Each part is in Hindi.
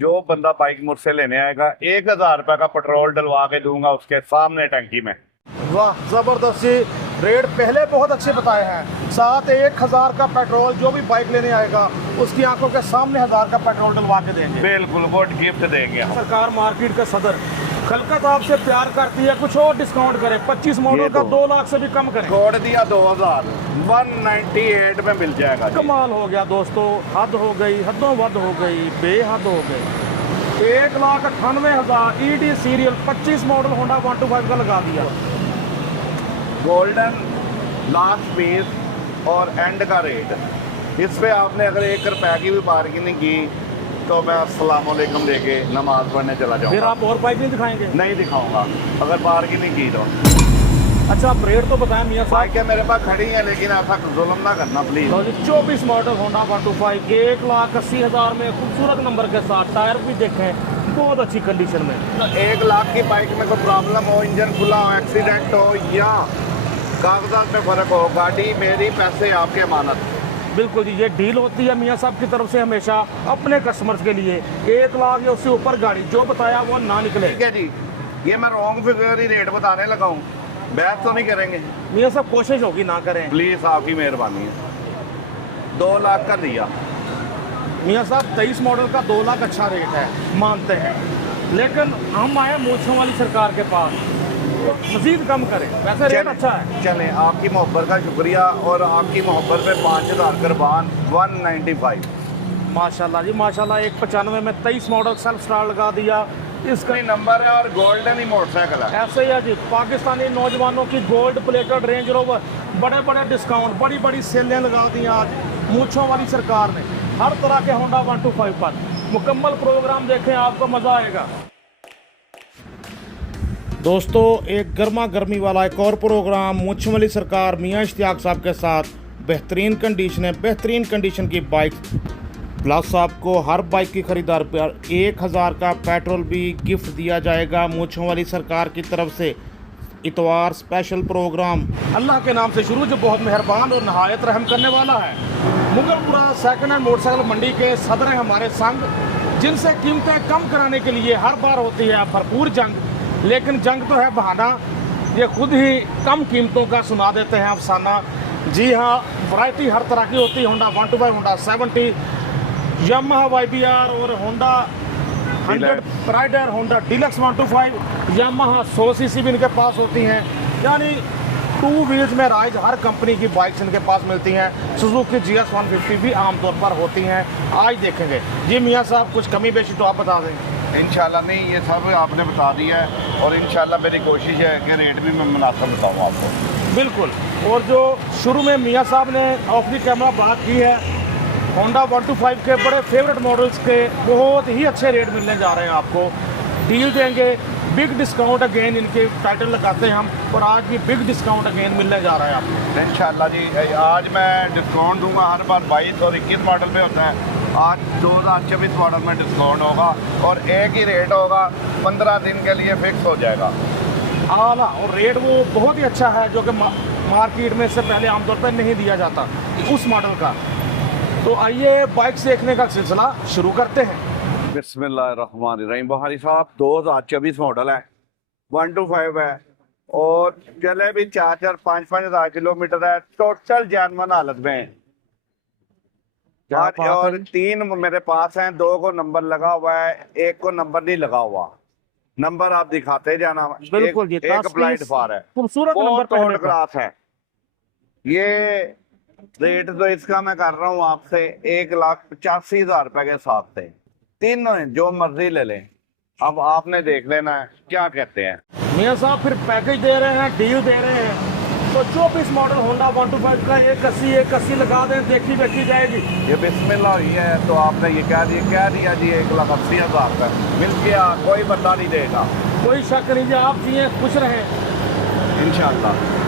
जो बंदा बाइक मुझसे लेने आएगा 1,000 रुपए का पेट्रोल डलवा के दूंगा उसके सामने टंकी में। वाह जबरदस्ती रेट पहले बहुत अच्छे बताए हैं। साथ 1,000 का पेट्रोल जो भी बाइक लेने आएगा उसकी आंखों के सामने 1,000 का पेट्रोल डलवा के देंगे। बिल्कुल वो गिफ्ट देंगे हम। सरकार मार्केट का सदर खलकत आपसे प्यार करती है, कुछ और डिस्काउंट करे। 25 मॉडल का 2 लाख से भी कम करें। छोड़ दिया 2,000, 198 में मिल जाएगा जी। कमाल हो गया दोस्तों, हद हो गई, हदों वद हो गई, बेहद हो गई। 1,98,000 ईडी सीरियल 25 मॉडल होंडा 125 का लगा दिया। गोल्डन लास्ट पीस और एंड का रेट। इस पे आपने अगर 1 रुपए की भी बार्गेनिंग की तो मैं अस्सलाम वालेकुम देके नमाज पढ़ने चला फिर जाऊंगा। आप और बाइक नहीं दिखाएंगे? नहीं दिखाऊंगा अगर बार्गेनिंग की तो। अच्छा आप रेट तो बताएं मियां साहब। बाइकें मेरे पास खड़ी हैं लेकिन ऐसा जुल्म ना करना प्लीज। 24 मॉडल होंडा 125 1,80,000 में खूबसूरत नंबर के साथ, टायर भी देखें बहुत अच्छी कंडीशन में। 1 लाख की बाइक में कोई प्रॉब्लम हो, इंजन खुला हो, एक्सीडेंट हो या कागजात में फर्क हो, गाड़ी मेरी, पैसे आपके अमानत। बिल्कुल जी, ये डील होती है मियां साहब की तरफ से हमेशा अपने कस्टमर्स के लिए। 1 लाख या उससे ऊपर गाड़ी जो बताया वो ना निकले। ठीक है जी, ये मैं रॉन्ग फिगर ही रेट बताने लगा हूँ, बहस तो नहीं करेंगे मियां साहब? कोशिश होगी ना करें प्लीज, आपकी मेहरबानी है। 2 लाख का दिया मियां साहब। 23 मॉडल का 2 लाख अच्छा रेट है, मानते हैं, लेकिन हम आए मूंछों वाली सरकार के पास तो मजीद कम करें। वैसे रेट अच्छा है। चले, आपकी मोहब्बत का शुक्रिया और आपकी मोहब्बत पे 5,000 कुर्बान। 195 माशाल्लाह जी माशाल्लाह। 195 में 23 मॉडल सेल्फ स्टार्ट लगा दिया। इसका नंबर है और गोल्डन ही मोटरसाइकिल है। ऐसे ही है जी, पाकिस्तानी नौजवानों की गोल्ड प्लेटेड रेंज रोवर, बड़े बड़े डिस्काउंट, बड़ी बड़ी सेलें लगा दी आज मूंछों वाली सरकार ने हर तरह के होंडा 125 पर। मुकम्मल प्रोग्राम देखें, आपको मज़ा आएगा। दोस्तों एक गर्मा गर्मी वाला एक और प्रोग्राम मूंछों वाली सरकार मियां इश्तियाक साहब के साथ। बेहतरीन कंडीशन है, बेहतरीन कंडीशन की बाइक प्लस आपको हर बाइक की खरीदार पर 1,000 का पेट्रोल भी गिफ्ट दिया जाएगा मूंछों वाली सरकार की तरफ से। इतवार स्पेशल प्रोग्राम अल्लाह के नाम से शुरू, जो बहुत मेहरबान और नहायत रहम करने वाला है। मुगलपुरा सेकंड हैंड मोटरसाइकिल मंडी के सदर हैं हमारे संग, जिनसे कीमतें कम कराने के लिए हर बार होती है भरपूर जंग। लेकिन जंग तो है बहाना, ये खुद ही कम कीमतों का सुना देते हैं अफसाना। जी हाँ, वैरायटी हर तरह की होती है। होंडा 125, होंडा 70, यामाहा YBR और Honda 100 Pridor, Honda deluxe 125, Yamaha 100 CC भी इनके पास होती हैं। यानी 2 व्हील्स में राइज हर कंपनी की बाइक्स इनके पास मिलती हैं। सुजुकी GS 150 भी आमतौर पर होती हैं। आज देखेंगे जी मियाँ साहब, कुछ कमी बेशी तो आप बता दें। इंशाल्लाह नहीं, ये सब आपने बता दिया है और इंशाल्लाह मेरी कोशिश है कि रेट भी मैं मुनासिब बताऊँ आपको। बिल्कुल। और जो शुरू में मियाँ साहब ने ऑफ द कैमरा बात की है, होंडा 125 के बड़े फेवरेट मॉडल्स के बहुत ही अच्छे रेट मिलने जा रहे हैं आपको। डील देंगे, बिग डिस्काउंट अगेन, इनके टाइटल लगाते हैं हम, और आज भी बिग डिस्काउंट अगेन मिलने जा रहा है आपको इंशाल्लाह जी। आज मैं डिस्काउंट दूंगा, हर बार 22 और 21 मॉडल पे होता है, आज 2024 मॉडल में डिस्काउंट होगा और एक ही रेट होगा, 15 दिन के लिए फिक्स हो जाएगा आला। और रेट वो बहुत ही अच्छा है जो कि मार्केट में इससे पहले आमतौर पर नहीं दिया जाता उस मॉडल का। तो आइए बाइक देखने का सिलसिला शुरू करते हैं। बिस्मिल्लाहिर्रहमानिर्रहीम। बहारी साहब 2024 मॉडल है, 125 है और चले भी 4-5 हज़ार किलोमीटर है, टोटल जानवन हालत में है। और 3 मेरे पास हैं, 2 को नंबर लगा हुआ है, 1 को नंबर नहीं लगा हुआ। नंबर आप दिखाते जाना। बिल्कुल जी, एक अप्लाइड फार है, खूबसूरत नंबर थर्ड क्लास है। ये रेट तो इसका मैं कर रहा हूँ आपसे 1,85,000 रुपए के साथ से। तीनों हैं, जो मर्जी ले लें, अब आपने देख लेना है क्या कहते हैं। मियाँ साहब फिर पैकेज दे रहे हैं, डील दे रहे हैं, तो 24 मॉडल होंडा 125 का 180 लगा दें, देखी देखी जाएगी। ये बिस्मिल्लाह हुई है तो आपने ये कह दिया जी 1,80,000 का मिल गया, कोई बंदा नहीं देगा। कोई शक नहीं जी, आप जिए खुश रहें इंशाल्लाह।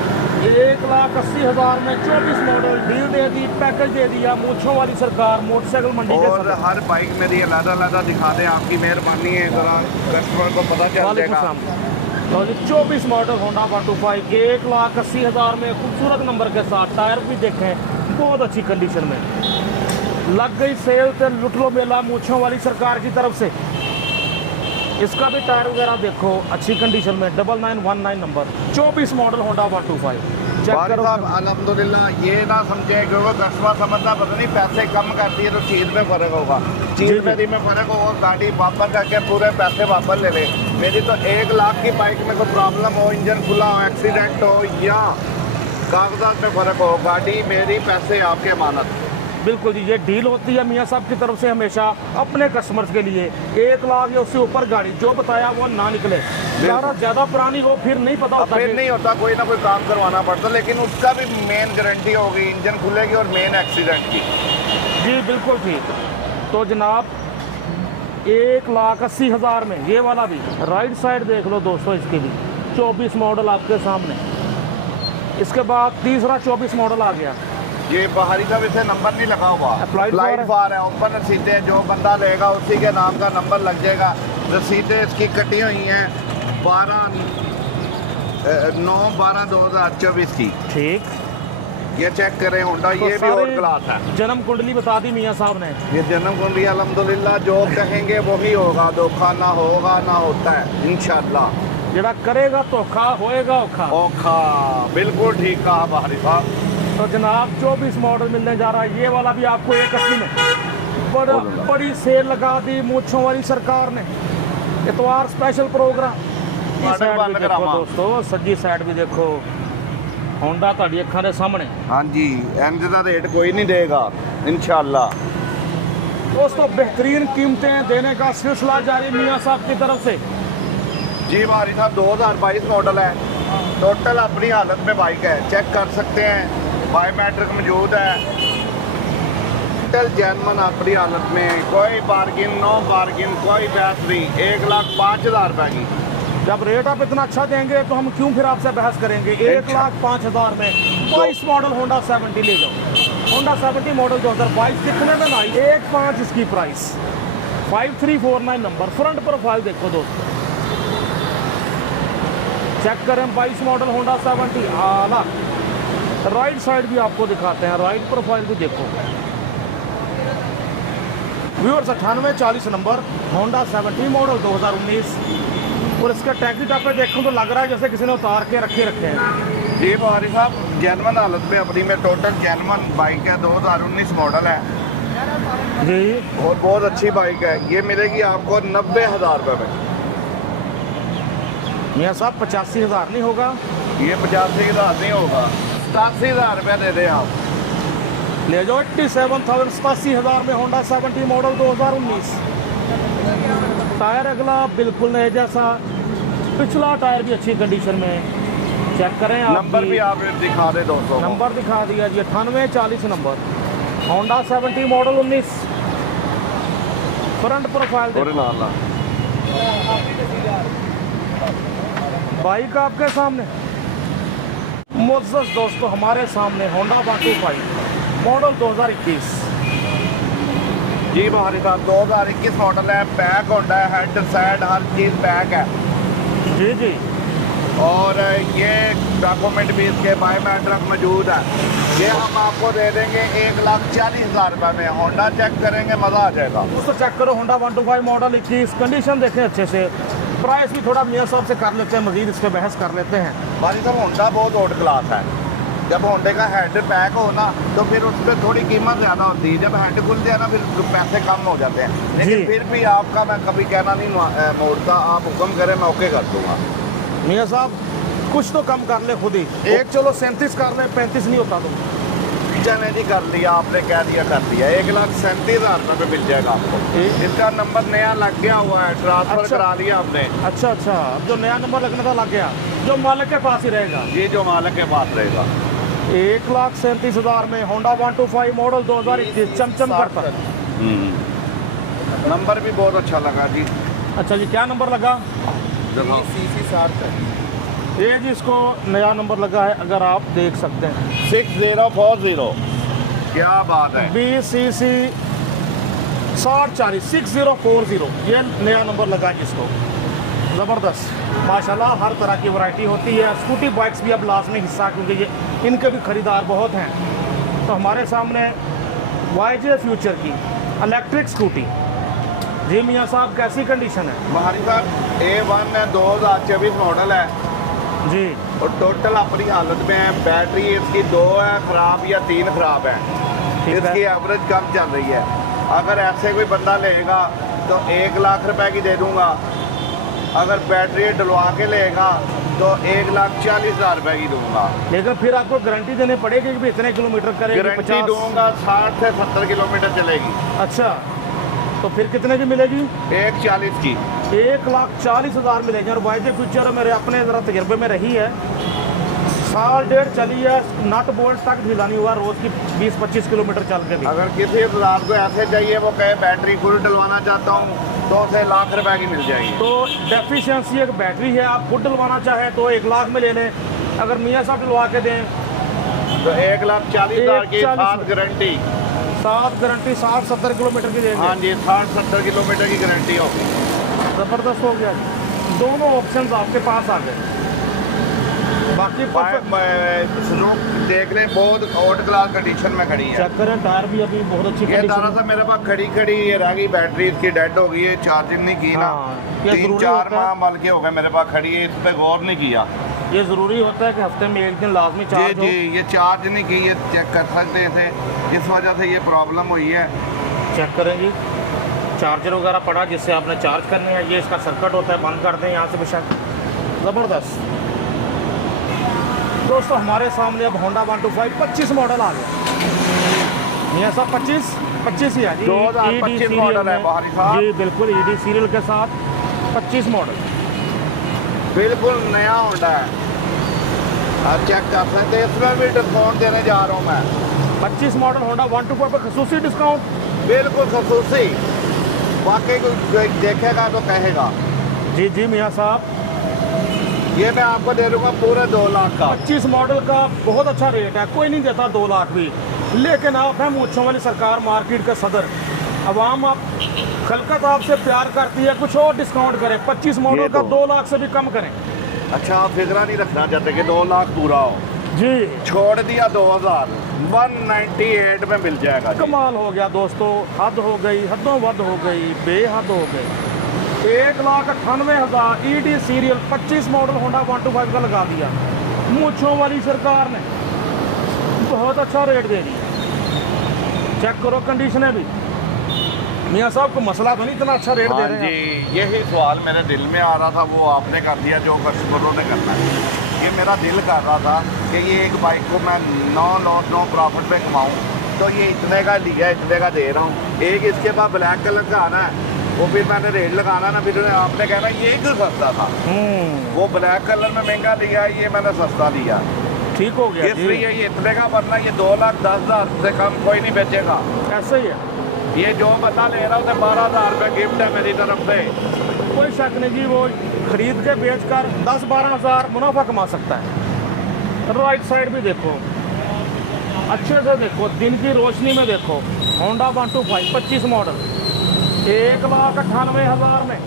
1,80,000 में 24 मॉडल डील दे दी, पैकेज दे दिया मूंछों वाली सरकार मोटरसाइकिल मंडी के और हर बाइक मेरी अलग दिखा दें, आपकी मेहरबानी है, जरा कस्टमर को पता चल जाएगा। तो 24 मॉडल होंडा 125 1,80,000 में खूबसूरत नंबर के साथ, टायर भी देखें बहुत अच्छी कंडीशन में। लग गई सेल तो लुट लो मेला मूंछों वाली सरकार की तरफ से। इसका भी टायर वगैरह देखो अच्छी कंडीशन में, 9919 नंबर, 24 मॉडल होंडा 125। चेक बारी करो। साहब अल्हम्दुलिल्लाह, ये ना समझे क्योंकि कस्टमर समझता पता नहीं पैसे कम कर दिए तो चीज़ में फ़र्क होगा, जी, चीज़ जी। मेरी में फ़र्क होगा, गाड़ी वापस करके पूरे पैसे वापस ले ले। मेरी तो 1 लाख की बाइक में कोई प्रॉब्लम हो, इंजन खुला हो, एक्सीडेंट हो या कागजात में फ़र्क हो, गाड़ी मेरी, पैसे आपके अमानत। बिल्कुल जी, ये डील होती है मियाँ साहब की तरफ से हमेशा अपने कस्टमर्स के लिए। 1 लाख या उससे ऊपर गाड़ी जो बताया वो ना निकले, ज़्यादा पुरानी हो फिर नहीं पता होता। फिर नहीं होता, कोई ना कोई काम करवाना पड़ता, लेकिन उसका भी मेन गारंटी होगी, इंजन खुलेगी और मेन एक्सीडेंट की। जी बिल्कुल ठीक। तो जनाब 1,80,000 में ये वाला भी, राइट साइड देख लो दोस्तों, इसकी भी 24 मॉडल आपके सामने। इसके बाद तीसरा 24 मॉडल आ गया। ये बाहरी का वैसे नंबर नहीं लगा हुआ, Applied Applied for for है, ओपन रसीदें, जो बंदा लेगा उसी के नाम का नंबर लग जाएगा। रसीदें इसकी कटी हुई हैं 9/12/2024 की। ठीक, ये चेक करें होंडा, तो ये भी और सारे क्लास है। जन्म कुंडली बता दी मियाँ साहब ने। ये जन्म कुंडली अल्हम्दुलिल्लाह जो कहेंगे वही होगा, धोखा ना होगा ना होता है इंशाल्लाह। जरा करेगा धोखा होएगा औखा। ओखा, बिल्कुल ठीक कहा बाहरी साहब। तो जनाब 24 मॉडल मिलने जा रहा है। ये वाला भी आपको 1,80 में बड़ी सेल लगा दी मूंछों वाली सरकार ने, इतवार स्पेशल प्रोग्राम। इस साइड भी देखो दोस्तों, सज्जी साइड भी देखो, होंडा ਤੁਹਾਡੀ ਅੱਖਾਂ ਦੇ ਸਾਹਮਣੇ। हाँ जी, इंज का रेट कोई नहीं देगा इंशाल्लाह। दोस्तों बेहतरीन कीमतें देने का सिलसिला जारी मियाँ साहब की तरफ से। जी बारी साहब 2022 मॉडल है, टोटल अपनी हालत में बाइक है, चेक कर सकते हैं, बायोमेट्रिक मौजूद है, टोटल जेनवन अपनी हालत में, कोई बार्गिन, नो बार्गिन, कोई बहस नहीं। 1,05,000 रुपए की। जब रेट आप इतना अच्छा देंगे तो हम क्यों फिर आपसे बहस करेंगे। 1,05,000 में 22 मॉडल होंडा 70 ले जाओ। होंडा 70 मॉडल 2022 कितने में आई, 1,5 इसकी प्राइस, 5349 नंबर। फ्रंट प्रोफाइल देखो दोस्तों, चेक करें, 22 मॉडल होंडा 70 आला। राइट साइड भी आपको दिखाते हैं, राइट प्रोफाइल भी देखो व्यूअर्स। 9840 number Honda 70 model 2019। और इसका टैंकी टापे देखो तो लग रहा है जैसे किसी ने उतार के रखे हैं। जी बारी साहब जेनवन हालत में अपनी में, टोटल जेनवन बाइक है, 2019 मॉडल है जी, और बहुत अच्छी बाइक है। ये मिलेगी आपको 90,000 रुपये में। मियाँ साहब 85,000 नहीं होगा? ये 85,000 नहीं होगा, 87,000 रुपये दे दें आप। ले जाओ 87,000, 87,000 में होंडा 70 मॉडल 2019। टायर अगला बिल्कुल नए जैसा, पिछला टायर भी अच्छी कंडीशन में। चेक करें आप, नंबर भी आप दिखा दे दोस्तों। नंबर दिखा दिया जी, 9840 number Honda 70 model 19। Front profile देखो, बाइक आपके सामने। मुअज़्ज़ज़ दोस्तों हमारे सामने होंडा 125 मॉडल 2021। जी बाहरी साहब 2021 मॉडल है, पैक होंडा है, हेड साइड हर चीज़ पैक है। जी जी, और ये डॉक्यूमेंट भी इसके बायोमेट्रिक मौजूद है। ये हम आपको दे देंगे 1,40,000 रुपये में। होंडा चेक करेंगे, मज़ा आ जाएगा। उसको चेक करो, होंडा 125 मॉडल 21, कंडीशन देखें अच्छे से। प्राइस भी थोड़ा मियाँ साहब से कर लेते हैं, मजीद इस पर बहस कर लेते हैं। बारी साहब होंडा बहुत ओल्ड क्लास है, जब होंडे का हेड पैक हो ना तो फिर उस पर थोड़ी कीमत ज़्यादा होती है, जब हेड खुलते हैं ना फिर पैसे कम हो जाते हैं। लेकिन फिर भी आपका मैं कभी कहना नहीं मोड़ता, आप हुक्म करें मैं ओके कर दूँगा। मियाँ साहब कुछ तो कम कर ले खुद ही, एक चलो 37 कर ले, 35 नहीं होता तो। चने जी कर लिया आपने, कह दिया कर दिया, 1,37,000 रुपये में मिल जाएगा आपको। इसका नंबर नया लग गया हुआ है, ट्रांसफर अच्छा। करा लिया आपने। अच्छा अच्छा, अब जो नया नंबर लगने का लग गया, जो मालिक के पास ही रहेगा। जी जो मालिक के पास रहेगा। 1,37,000 में होंडा 125 मॉडल 2021 चमचम करता। नंबर भी बहुत अच्छा लगा जी। अच्छा जी, क्या नंबर लगा? ये जी इसको नया नंबर लगा है, अगर आप देख सकते हैं 6040। क्या बात है, BCC 6040 6040, ये नया नंबर लगा है जिसको। ज़बरदस्त माशाल्लाह, हर तरह की वैरायटी होती है। स्कूटी बाइक्स भी अब लाजमी हिस्सा, क्योंकि ये इनके भी ख़रीदार बहुत हैं। तो हमारे सामने YJ फ्यूचर की इलेक्ट्रिक स्कूटी। जी मियाँ साहब, कैसी कंडीशन है? हमारी साहब A1 है, 2024 मॉडल है जी और टोटल अपनी हालत में है। बैटरी इसकी 2 है खराब या 3 खराब है। ठीक है। इसकी एवरेज कम चल रही है। अगर ऐसे कोई बंदा लेगा तो 1 लाख रुपए की दे दूंगा। अगर बैटरी डलवा के लेगा तो 1,40,000 रुपए की दूंगा। लेकिन फिर आपको गारंटी देनी पड़ेगी कि भी इतने किलोमीटर करेगी? गारंटी 50? दूंगा 60 से 70 किलोमीटर चलेगी। अच्छा, तो फिर कितने की मिलेगी? 1,40,000 की। 1,40,000 मिलेगी। और YJ फ्यूचर मेरे अपने ज़रा तजर्बे में रही है, साल डेढ़ चली है, नट बोल्ट तक ढीला नहीं हुआ, रोज़ की 20-25 किलोमीटर चल के भी। अगर किसी रात को ऐसे चाहिए वो कहे बैटरी फुल डलवाना चाहता हूँ तो उसे लाख रुपए की मिल जाएगी। तो डेफिशिएंसी एक बैटरी है, आप खुद डलवाना चाहें तो 1 लाख में ले लें, अगर मियाँ साहब डलवा के दें तो 1,40,000 की 1,40,000 साथ गारंटी। साथ गारंटी 60-70 किलोमीटर की देंगे। हाँ जी, 60-70 किलोमीटर की गारंटी होगी। ज़बरदस्त हो गया जी, दोनों ऑप्शंस आपके पास आ गए। बाकी सुजुकी देख लें, बहुत आउट क्लास कंडीशन में खड़ी है। चेक करें, टायर भी अभी बहुत अच्छी ये कंडीशन दारा में। सा मेरे पास खड़ी ये रह गई, बैटरी इसकी डेड हो गई है, चार्जिंग नहीं की ना। हाँ, ये 3-4 ज़रूरी होता माह है। मल के हो गए मेरे पास खड़ी है, इस पर गौर नहीं किया। ये ज़रूरी होता है कि हफ्ते में एक दिन लाजमी जी चार्ज जी, हो। ये चार्ज नहीं की, ये चेक कर सकते थे, इस वजह से ये प्रॉब्लम हुई है। चेक करें जी, चार्जर वगैरह पड़ा जिससे आपने चार्ज करनी है, ये इसका सर्किट होता है, बंद कर दें यहाँ से बेशक। ज़बरदस्त दोस्तों, हमारे सामने अब होंडा 125 25 मॉडल आ गया। मियाँ साहब 25 ही है जी, 2025 ED मॉडल है में। बाहरी साहब। जी बिल्कुल, ED सीरियल के साथ 25 मॉडल बिल्कुल नया होंडा है, आप चेक कर सकते हैं। इसमें भी डिस्काउंट देने जा रहा हूँ मैं। 25 मॉडल होंडा 125 पर खसूसी डिस्काउंट। बिल्कुल खसूसी, वाकई कोई देखेगा तो कहेगा। जी जी मियाँ साहब, ये मैं आपको दे दूंगा पूरे 2 लाख का। 25 मॉडल का बहुत अच्छा रेट है, कोई नहीं देता 2 लाख भी। लेकिन आप हैं मूंछों वाली सरकार, मार्केट के सदर, अवाम आप खलकत आपसे प्यार करती है, कुछ और डिस्काउंट करें। 25 मॉडल का 2 लाख से भी कम करें। अच्छा, आप फिक्रा नहीं रखना चाहते कि 2 लाख पूरा हो? जी छोड़ दिया 2000, 198 में मिल जाएगा जी। कमाल हो गया दोस्तों, हद हो गई, हदों वद हो गई, बेहद हो गई। 1,98,000 ED सीरियल 25 मॉडल होंडा 125 का लगा दिया मूंछों वाली सरकार ने। बहुत अच्छा रेट दे दिया। चेक करो कंडीशनें भी। मियाँ साहब को मसला तो नहीं, इतना अच्छा रेट दे हाँ रहे हैं जी, यही सवाल मेरे दिल में आ रहा था, वो आपने कर दिया जो कस्टमरों ने करना है। ये मेरा दिल कर रहा था कि ये एक बाइक को मैं 9 लॉस 9 प्रॉफिट पे कमाऊँ, तो ये इतने का लिया, इतने का दे रहा हूँ। एक इसके पास ब्लैक कलर का आना है, वो फिर मैंने रेट लगाना ना, फिर आपने कहना ये क्यों सस्ता था। वो ब्लैक कलर में महंगा लिया, ये मैंने सस्ता लिया। ठीक हो गया जी। इसलिए ये इतने का, वरना ये 2,10,000 से कम कोई नहीं बेचेगा। ऐसे ही है, ये जो बता ले रहा हूँ 12,000 रुपये गिफ्ट है मेरी तरफ से। कोई शक नहीं जी, वो खरीद के बेच कर 10-12 हज़ार मुनाफा कमा सकता है। राइट साइड भी देखो, अच्छे से देखो, दिन की रोशनी में देखो। होंडा 125 25 मॉडल 1,98,000 में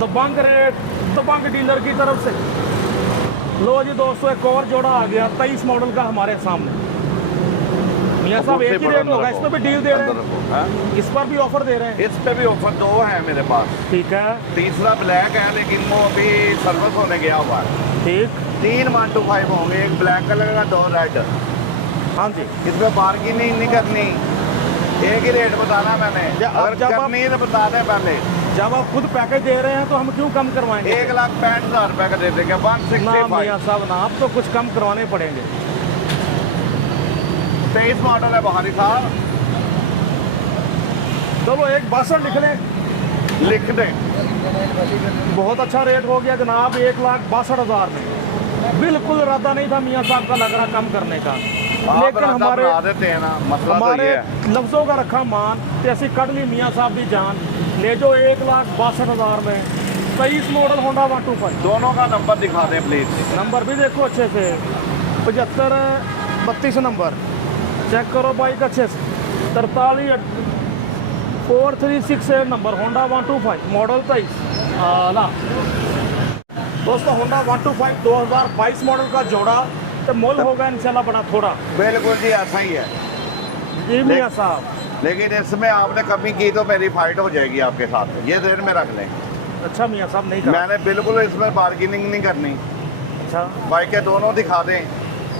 दबंग रेट, दबंग डीलर की तरफ से। लो जी दोस्तों, एक और जोड़ा आ गया 23 मॉडल का हमारे सामने। मियाँ साहब एक ही रेट होगा, इस पर भी डील दे रहे हैं, इस पर भी ऑफर दे रहे हैं। इस पे भी ऑफर 2 है मेरे पास। ठीक है, तीसरा ब्लैक है, लेकिन वो अभी सर्विस होने गया हुआ है। ठीक, 3 125 होंगे, एक ब्लैक कलर का, 2 रेड। हाँ जी। इसमें बार्गेनिंग नहीं करनी, एक ही रेट बताना मैंने। अगर जब करनी है तो बता दें पहले। जब आप खुद पैकेज दे रहे हैं तो हम क्यों कम करवाएंगे? 1,65,000 रुपये का दे देंगे। ना 165। मियाँ साहब ना, आप तो कुछ कम करवाने पड़ेंगे। 23 मॉडल है बाहरी साहब, चलो एक 62 लिख लें, लिख दें। बहुत अच्छा रेट हो गया जनाब, 1,62,000 में। बिल्कुल इरादा नहीं था मियाँ साहब का, लग रहा कम करने का, आप लेकिन रास्ता हमारे बना देते हैं ना, मसला तो हमारे ये है। लफ्जों का रखा मान ते असी कट ली मियाँ साहब की जान। ले जो 1,62,000 में 23 मॉडल होंडा 125। दोनों का नंबर दिखा दें प्लीज। नंबर भी देखो अच्छे से, 75-32 नंबर। चेक करो बाइक अच्छे से, 43-436 नंबर, होंडा 125 मॉडल 23 आला। दोस्तों होंडा 125 2022 मॉडल का जोड़ा तो मोल होगा इंशाल्लाह बड़ा थोड़ा। बिल्कुल जी, ऐसा ही है। जी मियां साहब। लेकिन इसमें आपने कमी की तो मेरी फाइट हो जाएगी आपके साथ, ये देर में रख लें। अच्छा मियां साहब, नहीं करा। मैंने बिल्कुल इसमें बार्गेनिंग नहीं करनी। अच्छा बाइकें दोनों दिखा दें,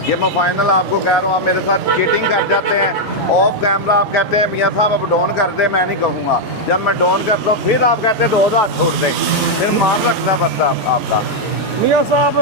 ये मैं फाइनल आपको कह रहा हूँ। आप मेरे साथ चीटिंग कर जाते हैं, ऑफ कैमरा आप कहते हैं मियां साहब अब डाउन कर दे, मैं नहीं कहूँगा। जब मैं डाउन करता हूँ फिर आप कहते हैं 2000 छोड़ दें, फिर मान रखना पड़ता है आपका। मियां साहब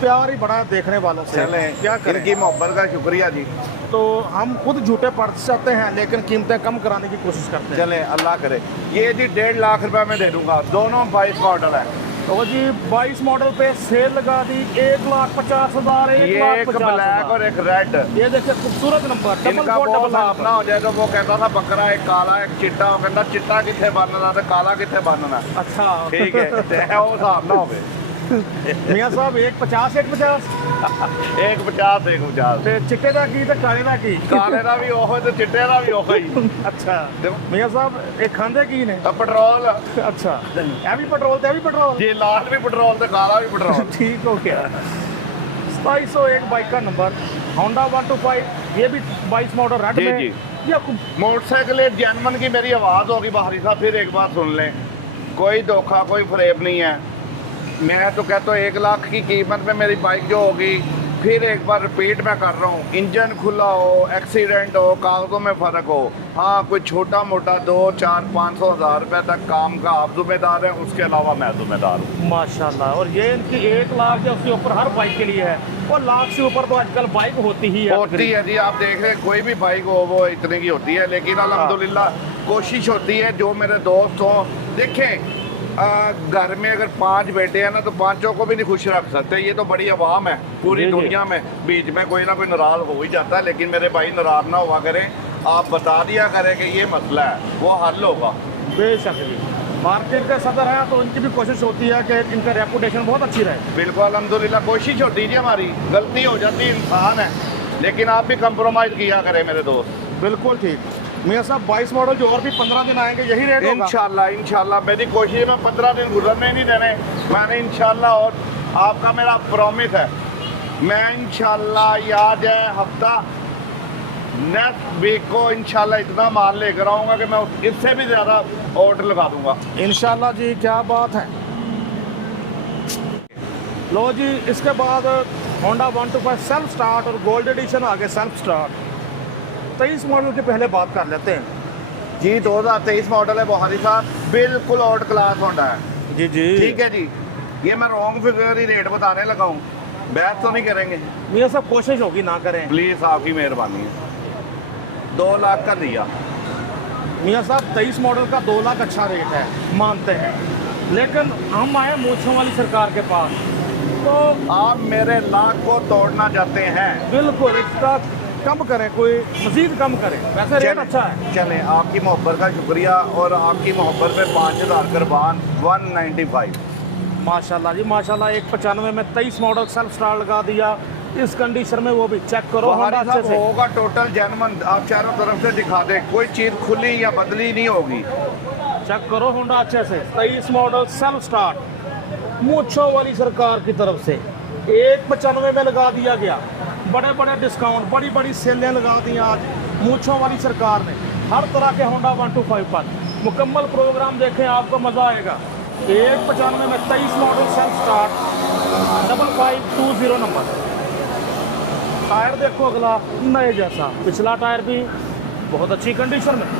प्यार ही बड़ा है देखने वालों से, चले क्या करें। इनकी मोहब्बत का शुक्रिया जी। तो हम खुद झूठे पड़ सकते हैं लेकिन कीमतें कम कराने की कोशिश करते हैं। चले अल्लाह करे। ये जी 1.5 लाख रुपए में दे दूंगा, दोनों 22 मॉडल है। तो जी 22 मॉडल पे सेल लगा दी 1,50,000, ये एक ब्लैक और एक रेड। ये देखिए खूबसूरत नंबर, डबल इनका कोड बहुत डबल साफ ना हो जाए तो वो कहता था बकरा एक काला एक चिट्टा, वो कहता चिट्टा किथे बनना तो काला किथे बनना। अच्छा ठीक है ते वो साफ ना हो मियां साहब 1,50 1,50 150 150 ਤੇ ਚਿੱਟੇ ਦਾ ਕੀ ਤੇ ਕਾਲੇ ਦਾ ਕੀ? ਕਾਲੇ ਦਾ ਵੀ ਉਹ ਤੇ ਚਿੱਟੇ ਦਾ ਵੀ ਉਹ ਹੀ। ਅੱਛਾ ਮਿयां ਸਾਹਿਬ ਇਹ ਖਾਂਦੇ ਕੀ ਨੇ? ਪੈਟਰੋਲ। ਅੱਛਾ ਇਹ ਵੀ ਪੈਟਰੋਲ ਤੇ ਇਹ ਵੀ ਪੈਟਰੋਲ? जी लाल भी पेट्रोल ਤੇ ਕਾਲਾ ਵੀ पेट्रोल। ठीक हो गया। 2701 बाइक का नंबर, होंडा 125, ये भी 22 मॉडल रेड जी, में। जी। या मोटरसाइकिल जेनवन की मेरी आवाज़ होगी बाहरी साहब, फिर एक बार सुन लें, कोई धोखा कोई फ्रेब नहीं है। मैं तो कहता हूँ 1 लाख की कीमत में मेरी बाइक जो होगी, फिर एक बार रिपीट मैं कर रहा हूँ, इंजन खुला हो, एक्सीडेंट हो, कागजों में फ़र्क हो, हाँ कोई छोटा मोटा 2 4 500 हज़ार रुपये तक काम का आप जिम्मेदार हैं, उसके अलावा मैं जिम्मेदार हूँ। माशाल्लाह। और ये इनकी 1 लाख या उसके ऊपर हर बाइक के लिए है, और लाख से ऊपर तो आजकल बाइक होती ही है। होती है जी, आप देख रहे हैं कोई भी बाइक हो वो इतने की होती है, लेकिन अल्हम्दुलिल्लाह कोशिश होती है। जो मेरे दोस्त हों, देखें घर में अगर 5 बेटे हैं ना तो 5 को भी नहीं खुश रख सकते। ये तो बड़ी आवाम है पूरी जी, जी। दुनिया में, बीच में कोई ना कोई नाराज़ हो ही जाता है, लेकिन मेरे भाई नाराज़ ना हुआ करें, आप बता दिया करें कि ये मसला है, वो हल होगा। बेशक जी, मार्केट के सदर है तो इनकी भी कोशिश होती है कि इनका रेपुटेशन बहुत अच्छी रहे। बिल्कुल अल्हम्दुलिल्लाह कोशिश होती है, हमारी गलती हो जाती है, इंसान है, लेकिन आप भी कंप्रोमाइज़ किया करें मेरे दोस्त। बिल्कुल ठीक। मियां साहब 22 मॉडल जो और भी 15 दिन आएंगे यही रेट होगा? इंशाल्लाह इंशाल्लाह मेरी कोशिश है, मैं 15 दिन गुजरने नहीं देने मैंने इंशाल्लाह, और आपका मेरा प्रॉमिस है, मैं इंशाल्लाह याद है हफ्ता नेक्स्ट वीक को इंशाल्लाह इतना माल लेकर आऊँगा कि मैं इससे भी ज़्यादा ऑर्डर लगा दूंगा इंशाल्लाह जी। क्या बात है। लो जी, इसके बाद होंडा 125 सेल्फ स्टार्ट और गोल्ड एडिशन आगे सेल्फ स्टार्ट। 23 मॉडल के पहले बात कर लेते हैं जी। 2023 मॉडल है बुहारी साहब, बिल्कुल आउट क्लास होंडा है जी जी। ठीक है जी। ये मैं रॉन्ग फिगर ही रेट बताने लगा हूँ, बहस तो नहीं करेंगे मियां साहब, कोशिश होगी ना करें प्लीज़, आपकी मेहरबानी है। 2 लाख का दिया मियां साहब। 23 मॉडल का 2 लाख अच्छा रेट है, मानते हैं, लेकिन हम आए मूंछों वाली सरकार के पास तो आप मेरे लाख को तोड़ना चाहते हैं। बिल्कुल इसका कम करें, कोई मजीद कम करें, वैसे रेट अच्छा है। चलें, आपकी मोहब्बत का शुक्रिया, और आपकी मोहब्बत पे 5000 कुर्बान 195। माशाल्लाह जी माशाल्लाह। 195 में 23 मॉडल सेल्फ स्टार्ट लगा दिया इस कंडीशन में, वो भी चेक करो होंडा अच्छे से। होगा टोटल जेन्युइन, आप चारों तरफ से दिखा दें, कोई चीज़ खुली या बदली नहीं होगी। चेक करो होंडा अच्छे से। 23 मॉडल सेल्फ स्टार्ट मूंछों वाली सरकार की तरफ से 195 में लगा दिया गया। बड़े बड़े डिस्काउंट, बड़ी बड़ी सेलें लगा दी आज मूंछों वाली सरकार ने हर तरह के होंडा 125 पर। मुकम्मल प्रोग्राम देखें, आपको मज़ा आएगा। 195 में 23 model self start 5520 number. Tyre देखो अगला नए जैसा, पिछला टायर भी बहुत अच्छी कंडीशन में।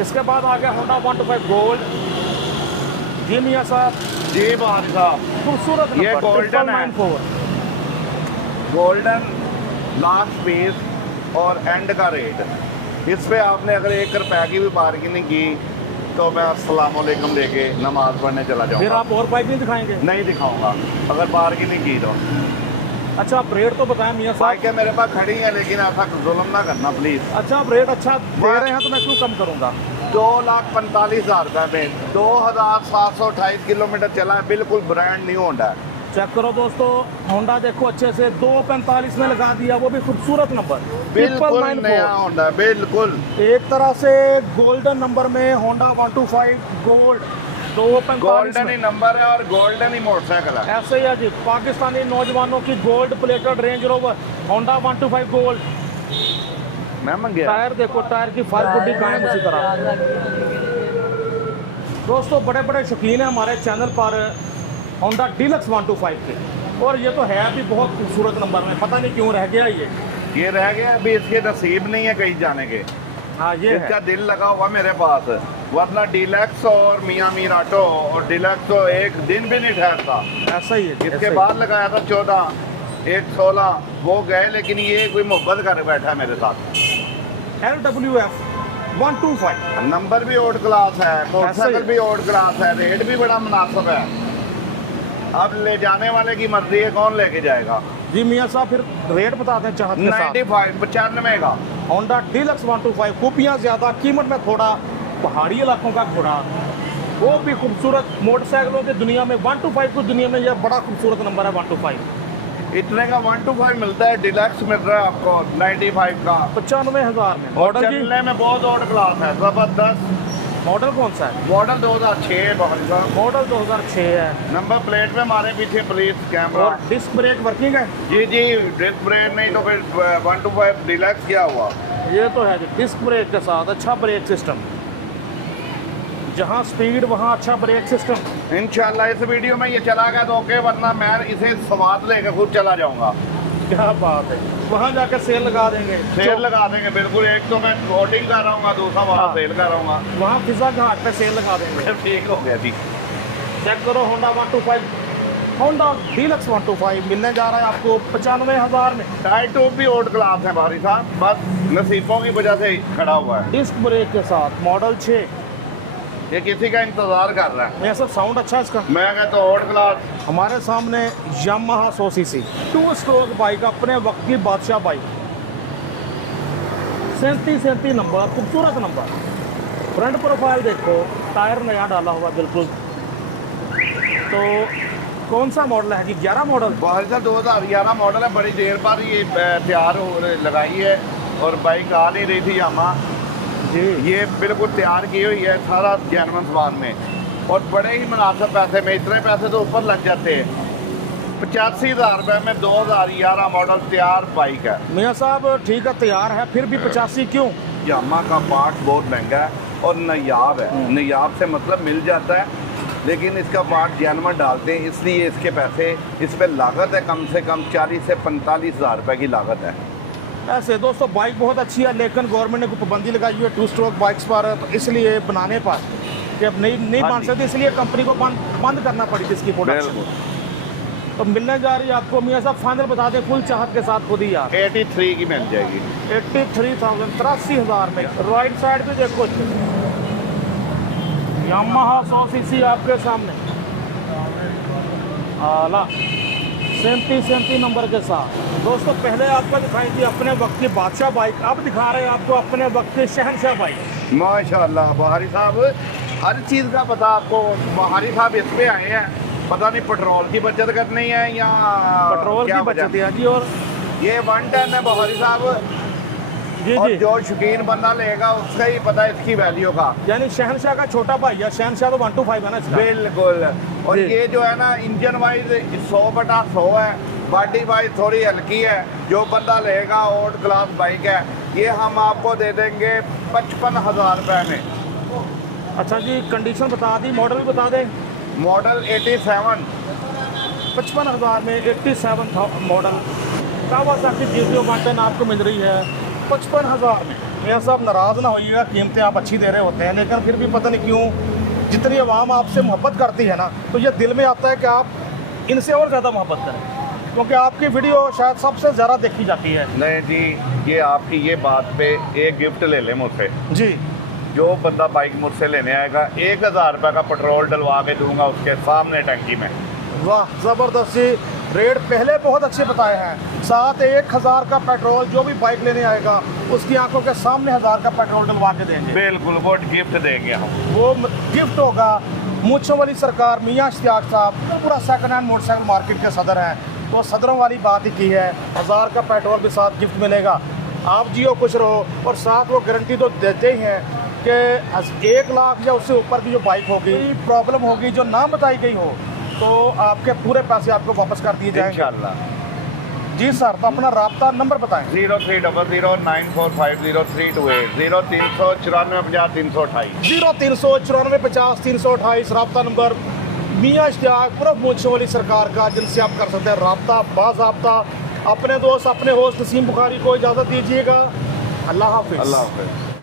इसके बाद आ गया होंडा 125 गोल्ड। जी मियां साहब जी बहार साहब, खूबसूरत ये नंबर, गोल्डन है। 994। गोल्डन लास्ट पीस और एंड का रेट, इस पे आपने अगर 1 रुपए की भी बार्गेनिंग की तो मैं अस्सलाम वालेकुम देके नमाज पढ़ने चला फिर जाऊँगा। आप और बाइक नहीं दिखाएंगे? नहीं दिखाऊंगा अगर बार्गेनिंग की तो। अच्छा आप रेट तो बताएं मियां साहब। बाइकें मेरे पास खड़ी हैं, लेकिन ऐसा जुल्म ना करना प्लीज़। अच्छा आप रेट अच्छा दे रहे हैं तो मैं क्यों कम करूंगा? 2,45,000 रुपये में 2728 किलोमीटर चला है, बिल्कुल ब्रांड न्यू होंडा है। चेक करो दोस्तों, होंडा देखो अच्छे से 245 में लगा दिया, वो भी खूबसूरत नंबर, बिल्कुल 994। नया होंडा है, बिल्कुल। एक तरह से गोल्डन नंबर में होंडा 125 गोल्ड 245 गोल्डन ही में। नंबर है और गोल्डन ही मोटरसाइकिल है। ऐसे ही है जी, पाकिस्तानी नौजवानों की gold plated range rover Honda 125 gold मैं मंगया टायर देखो, टायर की फाइल पुट्टी कायम उसी तरह। दोस्तों बड़े बड़े शौकीन हैं हमारे चैनल पर होंडा डीलक्स 125 के, और ये तो है भी बहुत खूबसूरत नंबर में, पता नहीं क्यों रह गया ये रह गया अभी, इसके नसीब नहीं है कहीं जाने के। हाँ ये इसका है। दिल लगा हुआ मेरे पास, वरना डीलक्स और मियां मीर ऑटो और डीलक्स तो एक दिन भी नहीं ठहरता। ऐसा ही है, ऐसा इसके ही। बाद लगाया था 14, एक 16, वो गए, लेकिन ये कोई मोहब्बत कर बैठा है मेरे साथ। LWF 125 नंबर भी ओल्ड क्लास है, ऐसा मोटरसाइकिल ही। भी ओल्ड क्लास है, रेट भी बड़ा मुनासिब है। अब ले जाने वाले की मर्जी है, कौन लेके जाएगा। जी मियाँ साहब फिर रेट बता दें चाहत के साथ। 95 का होंडा डीलक्स 125, खूबियाँ ज़्यादा, कीमत में थोड़ा, पहाड़ी इलाकों का घोड़ा, वो भी खूबसूरत। मोटरसाइकिलों की दुनिया में 125 की दुनिया में यह बड़ा खूबसूरत नंबर है 125। इतने का 125 मिलता है, डिलक्स मिल रहा है आपको 95 का 95,000 में। और मॉडल जी, चलने में बहुत ओल्ड क्लास है, जबरदस्त। मॉडल कौन सा है? मॉडल 2006 बहुत सा। मॉडल 2006 है। नंबर प्लेट में हमारे पीछे पुलिस कैमरा। और डिस्क ब्रेक वर्किंग है? जी जी, डिस्क ब्रेक नहीं तो फिर 125 डिलक्स क्या हुआ। ये तो है जी, डिस्क ब्रेक के साथ अच्छा ब्रेक सिस्टम, जहाँ स्पीड वहाँ अच्छा ब्रेक सिस्टम। इंशाल्लाह इस वीडियो में ये चला गया तो ओके, वरना मैं इसे स्वाद लेकर खुद चला जाऊंगा। क्या बात है, वहाँ जाकर सेल लगा देंगे। सेल लगा देंगे बिल्कुल, एक तो मैं कोटिंग कर रहा हूँ, दूसरा वहाँ हाँ। सेल कर रहा हूँ। वहाँ फिजा घाट पे सेल लगा देंगे। ठीक हो गया जी। चेक करो होंडा 125, होंडा डीलक्स 125 मिलने जा रहा है आपको 95,000 में। टायर ट्यूब भी ओल्ड क्लास है भारी साहब, बस नसीबों की वजह से ही खड़ा हुआ है। डिस्क ब्रेक के साथ, मॉडल 6। ये किसी का इंतजार कर रहा है। ये सब साउंड अच्छा है इसका। मैं कहता हूँ ओल्ड क्लास। हमारे सामने यामाहा 100 सीसी 2 स्ट्रोक बाइक, अपने वक्त की बादशाह बाइक, 37 नंबर, खूबसूरत नंबर। फ्रंट प्रोफाइल देखो, टायर नया डाला हुआ बिल्कुल। तो कौन सा मॉडल है कि 11 मॉडल? बहुत सा 2011 मॉडल है, बड़ी देर बाद ये तैयार हो लगाई है और बाइक आ नहीं रही थी यामा जी। ये बिल्कुल तैयार की हुई है, सारा जैनवन सामान में, और बड़े ही मुनासिब पैसे में। इतने पैसे तो ऊपर लग जाते हैं। 85,000 रुपये में 2011 मॉडल तैयार बाइक है। मियाँ साहब ठीक है, तैयार है, फिर भी 85 क्यों? यामा का पार्ट बहुत महंगा है और नायाब है। नायाब से मतलब मिल जाता है, लेकिन इसका पार्ट जैनवन डालते हैं, इसलिए इसके पैसे, इस पर लागत है कम से कम 40 से 45,000 रुपये की लागत है। ऐसे दोस्तों बाइक बहुत अच्छी है, लेकिन गवर्नमेंट ने कोई पाबंदी लगाई हुई है 2 स्ट्रोक बाइक्स पर, तो इसलिए बनाने पर कि अब नहीं हाँ बन जी। सकती, इसलिए कंपनी को बंद करना पड़ी थी इसकी प्रोडक्शन। तो मिलने जा रही है आपको मियाँ साहब, फाइनल बता दें फुल चाहत के साथ खुद ही यार। 83 की मिल जाएगी। 83,000, 83,000 में। राइट साइड पे देखो, यामाहा 100 सीसी आपके सामने, आला 37 नंबर के साथ। दोस्तों पहले आपको दिखाई थी अपने वक्त की बादशाह बाइक, अब दिखा रहे हैं आपको अपने वक्त की शहंशाह बाइक। माशाल्लाह बहारी साहब, हर चीज़ का पता आपको। बहारी साहब इस पे आए हैं, पता नहीं पेट्रोल की बचत करनी है या पेट्रोल क्या की बचत है जी। और ये 110 है बहारी साहब, जी और जी, जो शौकीन बंदा लेगा उसका ही पता है इसकी वैल्यू का। यानी शहंशाह का छोटा भाई है, शहंशाह तो 125 है ना इसका। बिल्कुल। और जी। ये जो है ना, इंजन वाइज 100/100 है, बॉडी वाइज थोड़ी हल्की है। जो बंदा लेगा ओल्ड क्लास बाइक है, ये हम आपको दे देंगे 55,000 रुपये में। अच्छा जी, कंडीशन बता दी, मॉडल भी बता दें। मॉडल 87। 55,000 में 87 मॉडल कावासाकी GTO 110 आपको मिल रही है 55,000 में। यह सब नाराज़ ना होइएगा, कीमतें आप अच्छी दे रहे होते हैं, लेकिन फिर भी पता नहीं क्यों जितनी आवाम आपसे मोहब्बत करती है ना, तो ये दिल में आता है कि आप इनसे और ज़्यादा मोहब्बत करें, क्योंकि आपकी वीडियो शायद सबसे ज़्यादा देखी जाती है। नहीं जी, ये आपकी ये बात पे एक गिफ्ट ले लें मुझसे। जी, जो बंदा बाइक मुझसे लेने आएगा 1,000 रुपये का पेट्रोल डलवा के दूंगा उसके सामने टंकी में। वाह ज़बरदस्ती, रेट पहले बहुत अच्छे बताए हैं। साथ 1,000 का पेट्रोल जो भी बाइक लेने आएगा उसकी आंखों के सामने 1,000 का पेट्रोल डलवा के देंगे। बिल्कुल, वो गिफ्ट देंगे हम। वो गिफ्ट होगा। मूंछों वाली सरकार मियाँ इश्तियाक साहब पूरा सेकंड हैंड मोटरसाइकिल मार्केट के सदर हैं, तो सदरों वाली बात ही की है। 1,000 का पेट्रोल के साथ गिफ्ट मिलेगा। आप जियो खुश रहो, और साथ वो गारंटी तो देते ही हैं कि 1 लाख या उससे ऊपर की जो बाइक होगी, प्रॉब्लम होगी जो ना बताई गई हो, तो आपके पूरे पैसे आपको वापस कर दिए जाएंगे। इंशाल्लाह। जी सर, तो अपना रब्ता नंबर बताएं। 030094503280 039450 039450 रब्ता नंबर मियाँ इश्तियाक पूर्व मुंशमली सरकार का, जिनसे आप कर सकते हैं रब्ता बाज़ाब्ता। अपने दोस्त अपने होस्ट नसीम बुखारी को इजाज़त दीजिएगा। अल्लाह हाफिज़। अल्लाह हाफिज़।